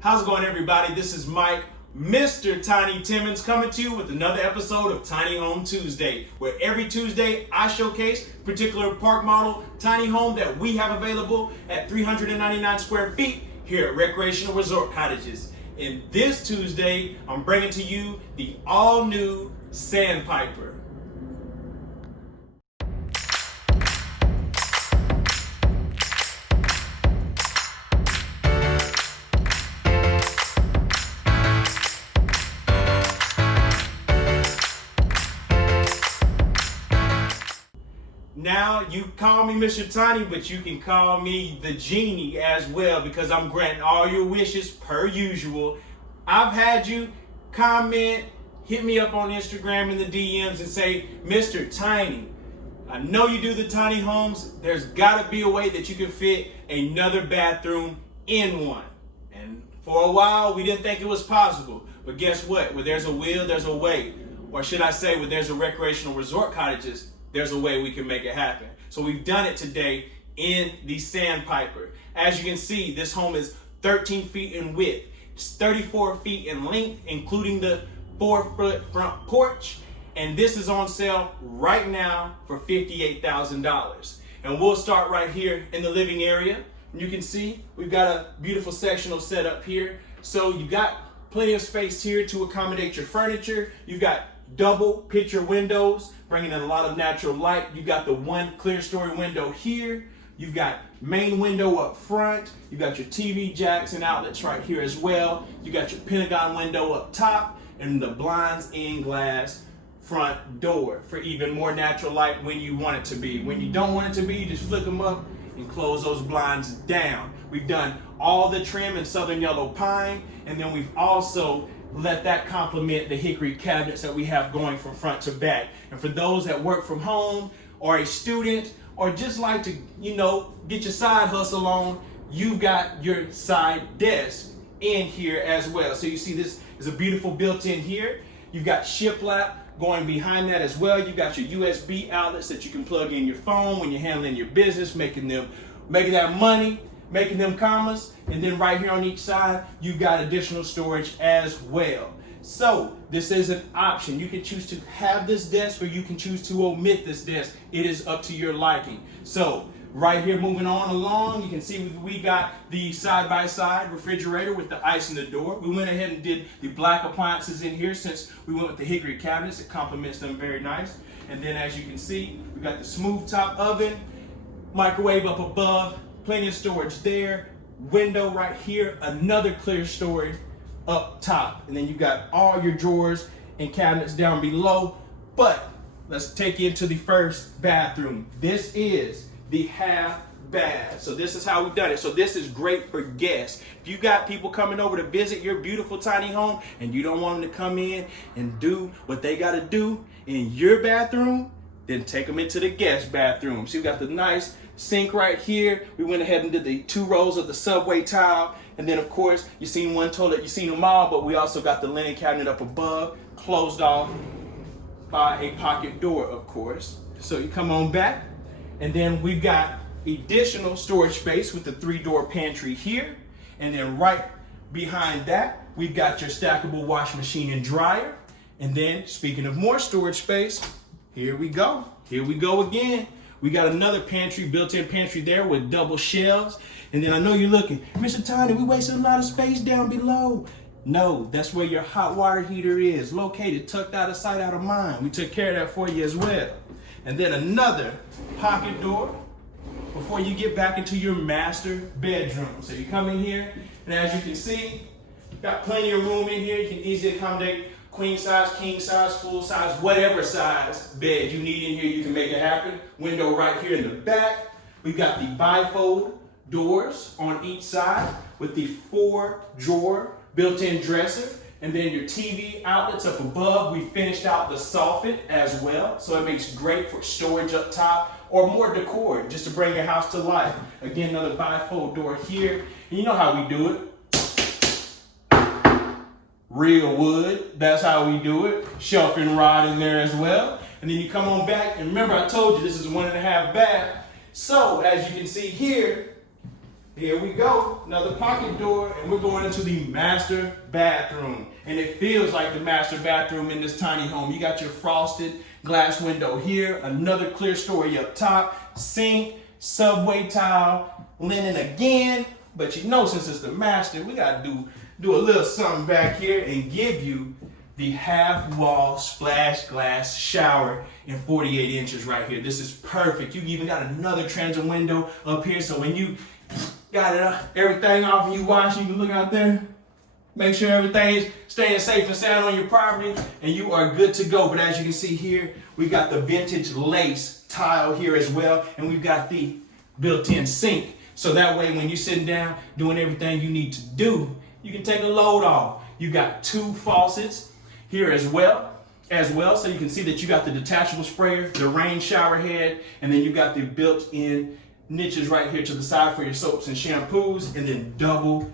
How's it going, everybody? This is Mike, Mr. Tiny Timmons, coming to you with another episode of Tiny Home Tuesday, where every Tuesday I showcase a particular park model tiny home that we have available at 399 square feet here at Recreational Resort Cottages. And this Tuesday, I'm bringing to you the all-new Sandpiper. Now, you call me Mr. Tiny, but you can call me the Genie as well, because I'm granting all your wishes per usual. I've had you comment, hit me up on Instagram in the DMs and say, Mr. Tiny, I know you do the tiny homes. There's got to be a way that you can fit another bathroom in one. And for a while, we didn't think it was possible. But guess what? Where there's a will, there's a way. Or should I say, where there's a Recreational Resort Cottages, there's a way we can make it happen. So we've done it today in the Sandpiper. As you can see, this home is 13 feet in width. It's 34 feet in length, including the 4-foot front porch. And this is on sale right now for $58,000. And we'll start right here in the living area. You can see we've got a beautiful sectional set up here. So you got plenty of space here to accommodate your furniture. You've got double picture windows, bringing in a lot of natural light. You've got the one clear story window here. You've got main window up front. You've got your TV jacks and outlets right here as well. You got your Pentagon window up top and the blinds in glass front door for even more natural light when you want it to be. When you don't want it to be, you just flick them up and close those blinds down. We've done all the trim in southern yellow pine, and then we've also let that complement the hickory cabinets that we have going from front to back. And for those that work from home or a student or just like to, get your side hustle on, you've got your side desk in here as well. So you see this is a beautiful built-in here. You've got shiplap going behind that as well. You've got your USB outlets that you can plug in your phone when you're handling your business, making that money, making them commas. And then right here on each side, you've got additional storage as well. So this is an option. You can choose to have this desk or you can choose to omit this desk. It is up to your liking. So right here, moving on along, you can see we got the side-by-side refrigerator with the ice in the door. We went ahead and did the black appliances in here since we went with the hickory cabinets. It complements them very nice. And then as you can see, we got the smooth top oven, microwave up above, plenty of storage there, window right here, another clear story up top. And then you've got all your drawers and cabinets down below. But let's take you into the first bathroom. This is the half bath. So this is how we've done it. So this is great for guests. If you've got people coming over to visit your beautiful tiny home and you don't want them to come in and do what they got to do in your bathroom, then take them into the guest bathroom. So you've got the nice sink right here. We went ahead and did the 2 rows of the subway tile. And then of course, you've seen one toilet, you've seen them all, but we also got the linen cabinet up above, closed off by a pocket door, of course. So you come on back, and then we've got additional storage space with the 3-door pantry here. And then right behind that, we've got your stackable washing machine and dryer. And then speaking of more storage space, here we go. Here we go again. We got another pantry, built-in pantry there with double shelves. And then I know you're looking, Mr. Tiny, we wasted a lot of space down below. No, that's where your hot water heater is, located, tucked out of sight, out of mind. We took care of that for you as well. And then another pocket door before you get back into your master bedroom. So you come in here, and as you can see, got plenty of room in here. You can easily accommodate queen size, king size, full size, whatever size bed you need in here, you can make it happen. Window right here in the back. We've got the bifold doors on each side with the 4-drawer built-in dresser. And then your TV outlets up above. We finished out the soffit as well. So it makes great for storage up top or more decor just to bring your house to life. Again, another bifold door here. And you know how we do it. Real wood, that's how we do it. Shelf and rod in there as well. And then you come on back, and remember I told you this is a 1.5 bath. So as you can see here, Here we go, another pocket door, and we're going into the master bathroom. And it feels like the master bathroom in this tiny home. You got your frosted glass window here, another clear story up top, sink, subway tile, linen again. But you know, since it's the master, we gotta do a little something back here and give you the half wall splash glass shower in 48 inches right here. This is perfect. You even got another transom window up here, so when you got everything off and you wash, you can look out there, make sure everything is staying safe and sound on your property, and you are good to go. But as you can see here, we got the vintage lace tile here as well, and we've got the built-in sink. So that way, when you're sitting down doing everything you need to do, you can take a load off. You got 2 faucets here as well. So you can see that you got the detachable sprayer, the rain shower head, and then you got the built-in niches right here to the side for your soaps and shampoos, and then double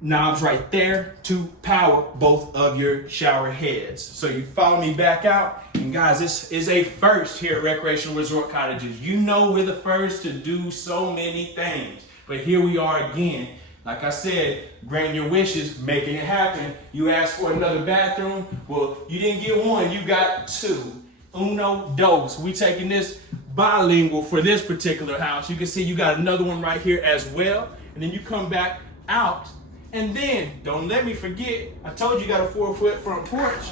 knobs right there to power both of your shower heads. So you follow me back out, and guys, this is a first here at Recreational Resort Cottages. You know we're the first to do so many things, but here we are again. Like I said, granting your wishes, making it happen. You asked for another bathroom. Well, you didn't get one, you got 2. Uno, dos. We taking this bilingual for this particular house. You can see you got another one right here as well. And then you come back out. And then, don't let me forget, I told you got a 4-foot front porch.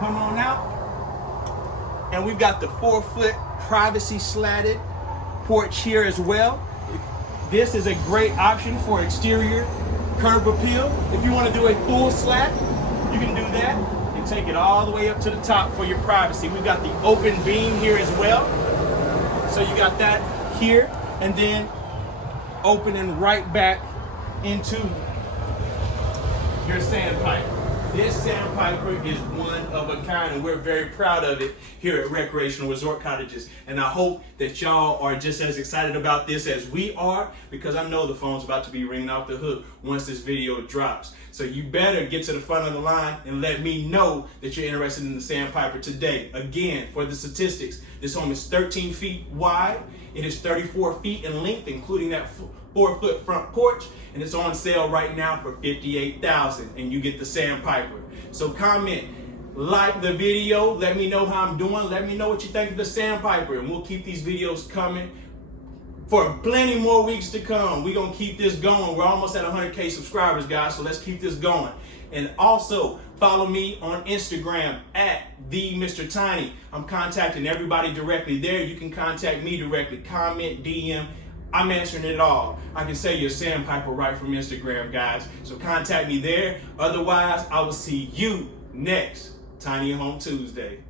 Come on out. And we've got the 4-foot privacy slatted porch here as well. This is a great option for exterior curb appeal. If you want to do a full slat, you can do that and take it all the way up to the top for your privacy. We've got the open beam here as well. So you got that here, and then opening right back into your sandpiper. This sandpiper is one of a kind, and we're very proud of it here at Recreational Resort Cottages. And I hope that y'all are just as excited about this as we are, because I know the phone's about to be ringing off the hook once this video drops. So you better get to the front of the line and let me know that you're interested in the sandpiper today. Again, for the statistics, this home is 13 feet wide. It is 34 feet in length, including that 4-foot front porch, and it's on sale right now for $58,000, and you get the sandpiper. So comment, like the video, let me know how I'm doing, let me know what you think of the sandpiper, and we'll keep these videos coming for plenty more weeks to come. We're gonna keep this going. We're almost at 100K subscribers, guys, so let's keep this going. And also, follow me on Instagram at @TheMrTiny. I'm contacting everybody directly there. You can contact me directly, comment, DM. I'm answering it all. I can say you're Sandpiper right from Instagram, guys. So contact me there. Otherwise, I will see you next Tiny Home Tuesday.